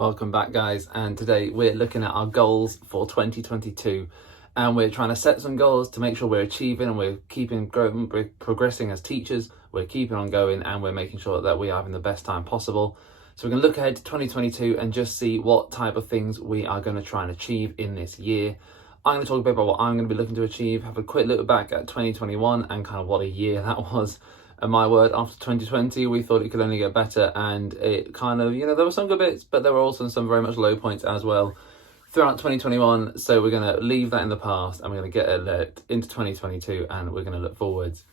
Welcome back, guys, and today we're looking at our goals for 2022 and we're trying to set some goals to make sure we're achieving and we're keeping growing, we're progressing as teachers, we're keeping on going, and we're making sure that we are having the best time possible. So we're going to look ahead to 2022 and just see what type of things we are going to try and achieve in this year. I'm going to talk a bit about what I'm going to be looking to achieve, have a quick look back at 2021 and kind of what a year that was. And my word, after 2020, we thought it could only get better, and it kind of, there were some good bits, but there were also some very much low points as well throughout 2021. So we're going to leave that in the past and we're going to get it into 2022 and we're going to look forwards.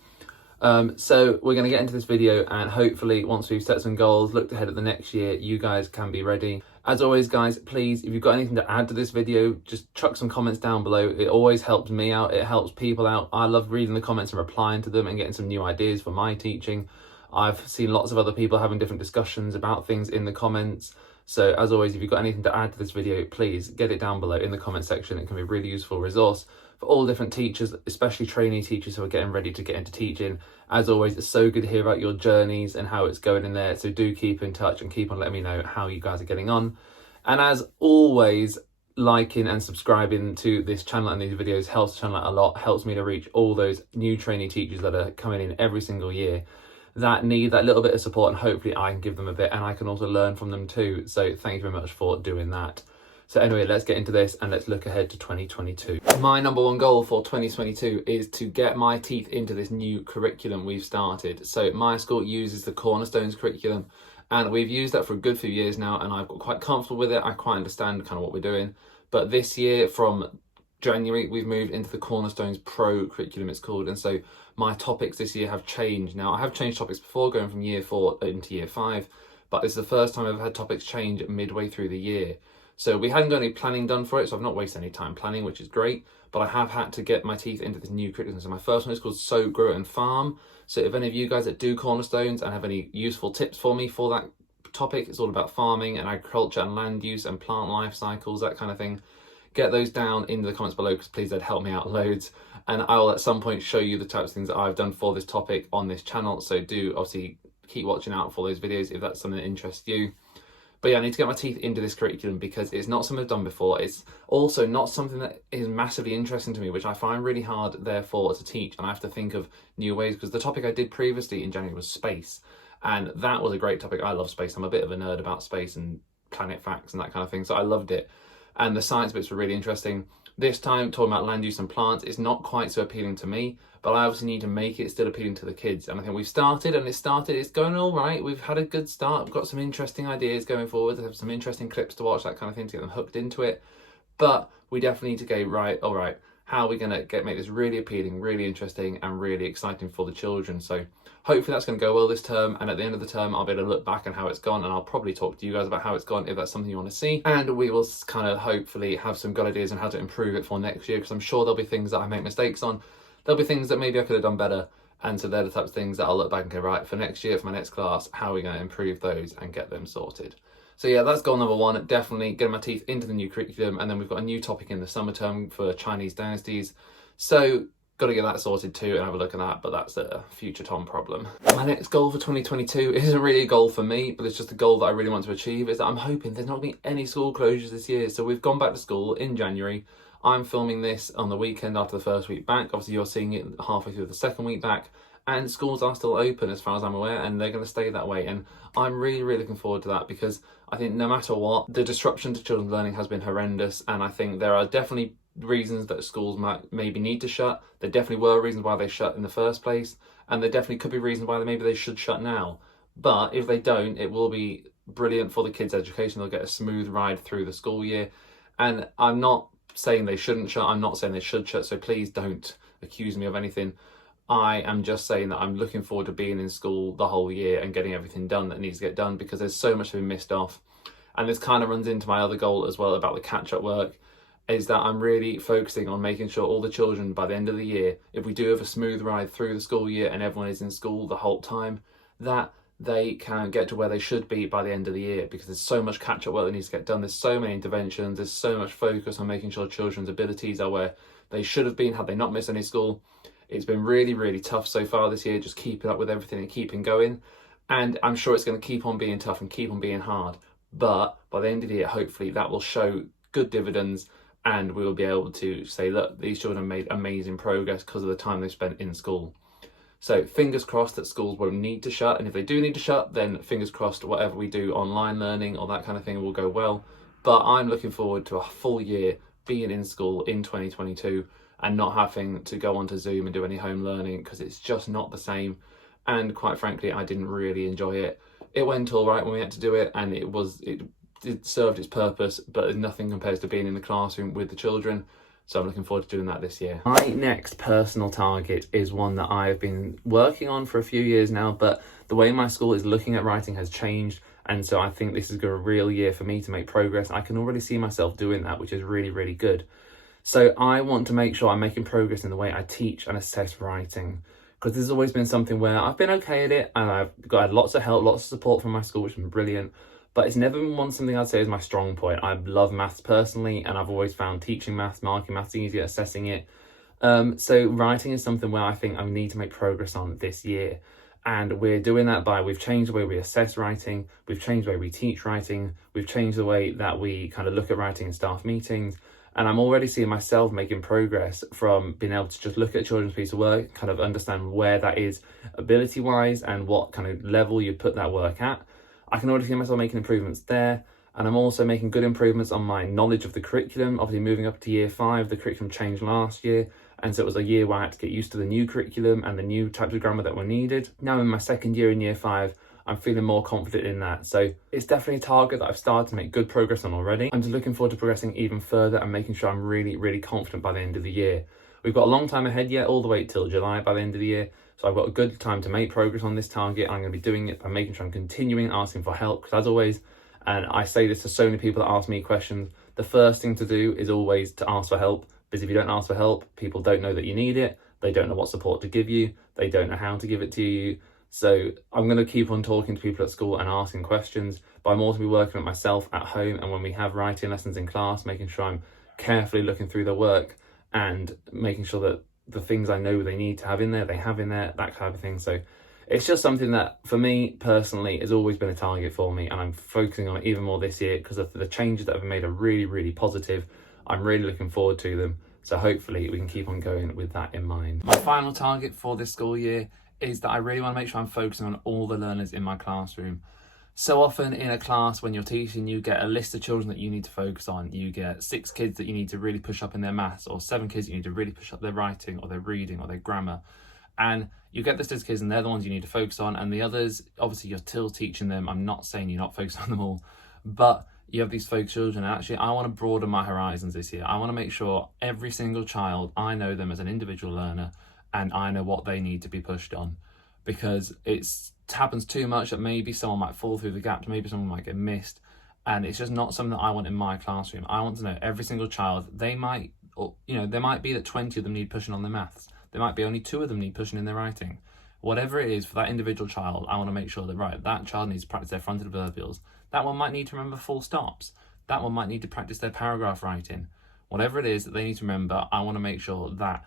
So we're going to get into this video, and hopefully once we've set some goals, looked ahead at the next year, you guys can be ready. As always, guys, please, if you've got anything to add to this video, just chuck some comments down below. It always helps me out. It helps people out. I love reading the comments and replying to them and getting some new ideas for my teaching. I've seen lots of other people having different discussions about things in the comments. So as always, if you've got anything to add to this video, please get it down below in the comment section. It can be a really useful resource for all different teachers, especially trainee teachers who are getting ready to get into teaching. As always, it's so good to hear about your journeys and how it's going in there. So do keep in touch and keep on letting me know how you guys are getting on. And as always, liking and subscribing to this channel and these videos helps the channel out a lot, helps me to reach all those new trainee teachers that are coming in every single year that need that little bit of support, and hopefully I can give them a bit and I can also learn from them too. So thank you very much for doing that. So anyway, let's get into this and let's look ahead to 2022. My number one goal for 2022 is to get my teeth into this new curriculum we've started. So my school uses the Cornerstones curriculum, and we've used that for a good few years now, and I've got quite comfortable with it. I quite understand kind of what we're doing. But this year, from January, we've moved into the Cornerstones Pro curriculum, it's called. And so my topics this year have changed. Now, I have changed topics before, going from year 4 into year 5, but this is the first time I've had topics change midway through the year. So we hadn't got any planning done for it, so I've not wasted any time planning, which is great, but I have had to get my teeth into this new curriculum. So my first one is called Sow, Grow and Farm. So if any of you guys that do Cornerstones and have any useful tips for me for that topic, it's all about farming and agriculture and land use and plant life cycles, that kind of thing. Get those down in the comments below, because please, they'd help me out loads. And I will at some point show you the types of things that I've done for this topic on this channel. So do obviously keep watching out for those videos if that's something that interests you. But yeah, I need to get my teeth into this curriculum because it's not something I've done before. It's also not something that is massively interesting to me, which I find really hard, therefore, to teach. And I have to think of new ways, because the topic I did previously in January was space. And that was a great topic. I love space. I'm a bit of a nerd about space and planet facts and that kind of thing. So I loved it. And the science bits were really interesting. This time, talking about land use and plants, it's not quite so appealing to me, but I obviously need to make it still appealing to the kids. And I think we've started, and it's going all right. We've had a good start. We've got some interesting ideas going forward. There's some interesting clips to watch, that kind of thing, to get them hooked into it. But we definitely need to go, right, all right, how are we going to make this really appealing, really interesting, and really exciting for the children? So hopefully that's going to go well this term, and at the end of the term I'll be able to look back on how it's gone, and I'll probably talk to you guys about how it's gone if that's something you want to see, and we will kind of hopefully have some good ideas on how to improve it for next year, because I'm sure there'll be things that I make mistakes on. There'll be things that maybe I could have done better, and so they're the types of things that I'll look back and go, right, for next year, for my next class, how are we going to improve those and get them sorted? So yeah, that's goal number one, definitely getting my teeth into the new curriculum. And then we've got a new topic in the summer term for Chinese dynasties. So got to get that sorted too and have a look at that, but that's a future Tom problem. My next goal for 2022 isn't really a goal for me, but it's just a goal that I really want to achieve, is that I'm hoping there's not going to be any school closures this year. So we've gone back to school in January. I'm filming this on the weekend after the first week back. Obviously you're seeing it halfway through the second week back. And schools are still open as far as I'm aware, and they're going to stay that way. And I'm really, really looking forward to that, because I think no matter what, the disruption to children's learning has been horrendous. And I think there are definitely reasons that schools might maybe need to shut. There definitely were reasons why they shut in the first place. And there definitely could be reasons why maybe they should shut now. But if they don't, it will be brilliant for the kids' education. They'll get a smooth ride through the school year. And I'm not saying they shouldn't shut. I'm not saying they should shut. So please don't accuse me of anything. I am just saying that I'm looking forward to being in school the whole year and getting everything done that needs to get done, because there's so much to be missed off. And this kind of runs into my other goal as well about the catch-up work, is that I'm really focusing on making sure all the children by the end of the year, if we do have a smooth ride through the school year and everyone is in school the whole time, that they can get to where they should be by the end of the year, because there's so much catch-up work that needs to get done. There's so many interventions. There's so much focus on making sure children's abilities are where they should have been had they not missed any school. It's been really, really tough so far this year, just keeping up with everything and keeping going. And I'm sure it's going to keep on being tough and keep on being hard. But by the end of the year, hopefully that will show good dividends, and we will be able to say, look, these children made amazing progress because of the time they spent in school. So fingers crossed that schools won't need to shut, and if they do need to shut, then fingers crossed whatever we do online learning or that kind of thing will go well. But I'm looking forward to a full year being in school in 2022 and not having to go onto Zoom and do any home learning, because it's just not the same. And quite frankly, I didn't really enjoy it. It went all right when we had to do it, and it served its purpose, but nothing compares to being in the classroom with the children. So I'm looking forward to doing that this year. My next personal target is one that I've been working on for a few years now, but the way my school is looking at writing has changed. And so I think this is a real year for me to make progress. I can already see myself doing that, which is really, really good. So I want to make sure I'm making progress in the way I teach and assess writing, because this has always been something where I've been okay at it, and I've had lots of help, lots of support from my school, which has been brilliant. But it's never been something I'd say is my strong point. I love maths personally, and I've always found teaching maths, marking maths easier, assessing it. So writing is something where I think I need to make progress on this year. And we're doing that by, we've changed the way we assess writing, we've changed the way we teach writing, we've changed the way that we kind of look at writing in staff meetings. And I'm already seeing myself making progress from being able to just look at a children's piece of work, kind of understand where that is ability-wise and what kind of level you put that work at. I can already see myself making improvements there. And I'm also making good improvements on my knowledge of the curriculum. Obviously, moving up to year 5, the curriculum changed last year. And so it was a year where I had to get used to the new curriculum and the new types of grammar that were needed. Now in my second year in year 5, I'm feeling more confident in that. So it's definitely a target that I've started to make good progress on already. I'm just looking forward to progressing even further and making sure I'm really, really confident by the end of the year. We've got a long time ahead yet, all the way till July by the end of the year. So I've got a good time to make progress on this target. I'm going to be doing it by making sure I'm continuing asking for help, because as always, and I say this to so many people that ask me questions, the first thing to do is always to ask for help. Because if you don't ask for help, people don't know that you need it. They don't know what support to give you. They don't know how to give it to you. So I'm going to keep on talking to people at school and asking questions, but I'm also be working on myself at home, and when we have writing lessons in class, making sure I'm carefully looking through their work and making sure that the things I know they need to have in there, they have in there, that type of thing. So it's just something that, for me personally, has always been a target for me, and I'm focusing on it even more this year because of the changes that have been made are really, really positive. I'm really looking forward to them. So hopefully we can keep on going with that in mind. My final target for this school year is that I really want to make sure I'm focusing on all the learners in my classroom. So often in a class when you're teaching, you get a list of children that you need to focus on. You get 6 kids that you need to really push up in their maths, or 7 kids that you need to really push up their writing or their reading or their grammar. And you get this list of kids and they're the ones you need to focus on. And the others, obviously you're still teaching them. I'm not saying you're not focused on them all, but you have these focus children, and actually I want to broaden my horizons this year. I want to make sure every single child, I know them as an individual learner, and I know what they need to be pushed on, because it happens too much that maybe someone might fall through the gaps, maybe someone might get missed, and it's just not something that I want in my classroom. I want to know every single child. They might, there might be that 20 of them need pushing on their maths. There might be only 2 of them need pushing in their writing. Whatever it is for that individual child, I want to make sure that, right, that child needs to practice their fronted adverbials. That one might need to remember full stops. That one might need to practice their paragraph writing. Whatever it is that they need to remember, I want to make sure that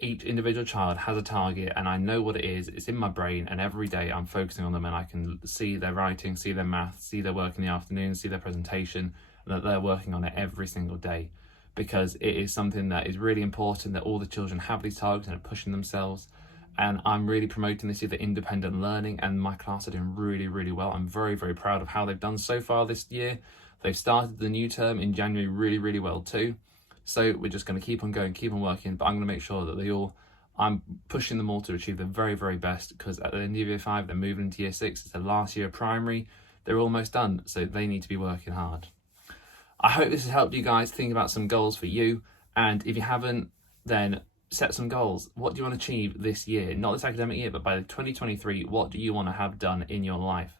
each individual child has a target, and I know what it is. It's in my brain, and every day I'm focusing on them, and I can see their writing, see their maths, see their work in the afternoon, see their presentation, and that they're working on it every single day, because it is something that is really important that all the children have these targets and are pushing themselves. And I'm really promoting this year the independent learning, and my class are doing really, really well. I'm very, very proud of how they've done so far this year. They've started the new term in January really, really well too. So we're just going to keep on going, keep on working, but I'm going to make sure that I'm pushing them all to achieve the very, very best, because at the end of year 5, they're moving into year 6. It's their last year of primary. They're almost done, so they need to be working hard. I hope this has helped you guys think about some goals for you. And if you haven't, then set some goals. What do you want to achieve this year? Not this academic year, but by 2023, what do you want to have done in your life?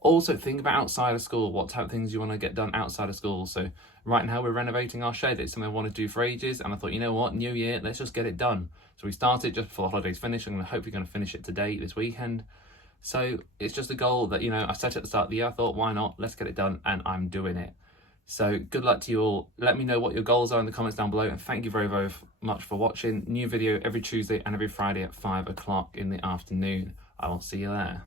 Also, think about outside of school. What type of things you want to get done outside of school? So right now we're renovating our shed. It's something I wanted to do for ages, and I thought, you know what, new year, let's just get it done. So we started just before the holidays finish. I'm hopefully going to finish it today, this weekend. So it's just a goal that, I set at the start of the year. I thought, why not? Let's get it done, and I'm doing it. So good luck to you all. Let me know what your goals are in the comments down below, and thank you very, very much for watching. New video every Tuesday and every Friday at 5 o'clock in the afternoon. I will see you there.